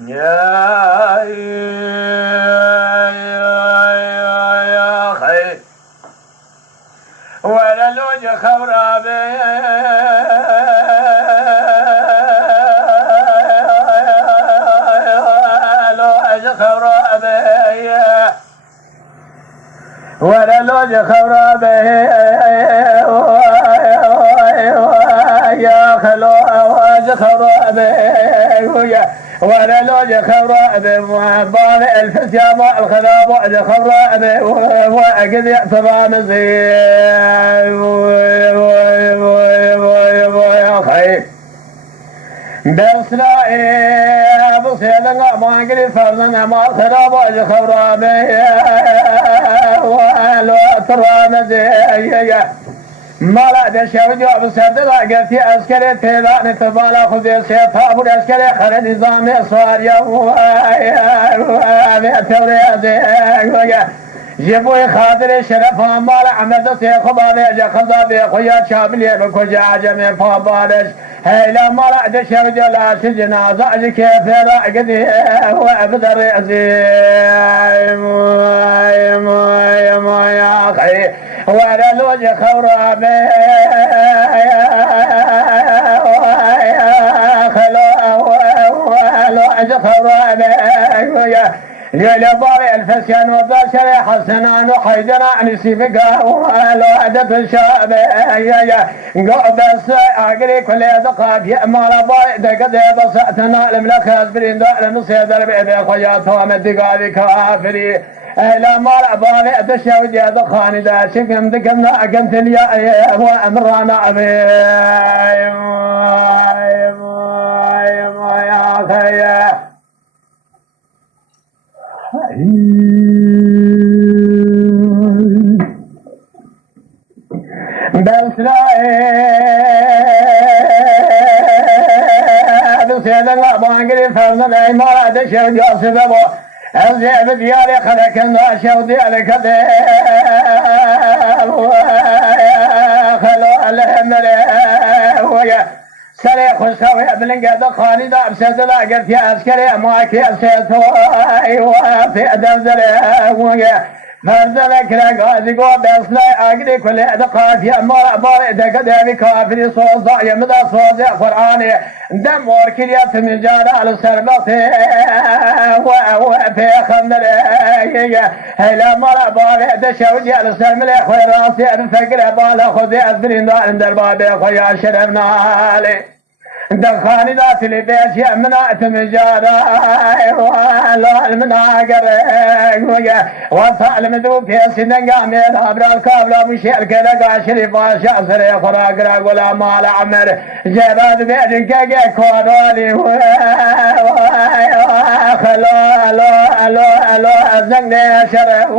يا خي ولا لوج خبرابي لوج خبرابي ولا لوج خبرابي يا خلو واج خبرابي ولا لوج خبرابي وبان الفتيا ما الخلاب واج خبرابي واجد يعتبر مزيد خير بس لا ابو سيدنا ما قلي فرنا ما الخلاب واج خبرابي ولو ترى مزيد مالا دشاو جواب سردلا قلتي عسكري تيبان تبالا خذي سيطاب العسكري خرج نظام صاريا وابي جيبوي خاطري شرف مالا عمد سيخو بابي جخضا بيخويا شابلي بكوجا عجمي فابارش هيلا مالا دشاو جولا سجنازا كيف راقدي وابدر يا خي ولا لوج خورابي لوج خورابي يا باري الفسيان وبشري حسنان وحيدنا نسيبك ولو عدد الشعب يا بس اقري كل دقات يا مال باري دقد بساتنا الملك اسبرين دار نصيدر بيدي خويات ومدقالي كافري لا مال باري دشاو جاد خاني دا شكم دقمنا قمت يا وامرانا ابي يا خيا بس لا بسيدنا بانقري فرنا لا ما دشاو جاسب ابو الزيب ديالي خلك الناشا وديالك خلو الهمري ويا سري خسوي بلنقى دخاني دا بسد لا قلت يا عسكري معك يا سيتو ايوه في دمزري ويا فرزلك رقادي قوة بس لا اقري كل دقات يا مرأ بارئ دقدي كافري صوت ضعي مدى صوت قرآني دم وركلية من جارة سربطي وفي خمري هلا مرأ بارئ دشوجي السرملي خوي راسي الفقر بالا خذي أذرين دار دربابي خويا شرفنا علي دخاني ذات البيت يا منات مجارة والله المناقر وصال مذوب في سنن قامل أبرا الكابلا مشيل كذا قاشري باشا سري خراق ولا مال عمر جباد بيدك كورولي خلو زنقني شرف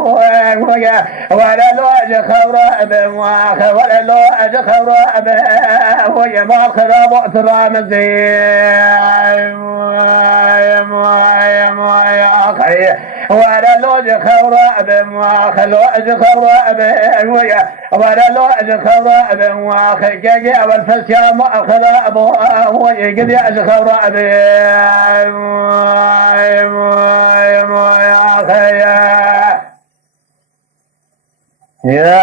ولا لوج خوراب ولا لوج خوراب ويا ما خراب ترام يا أخي ولا لوج خوراب لوج خوراب ولا لوج خوراب واخي جاجي والفسيا ما خراب ويقد يا خوراب يا أخي يا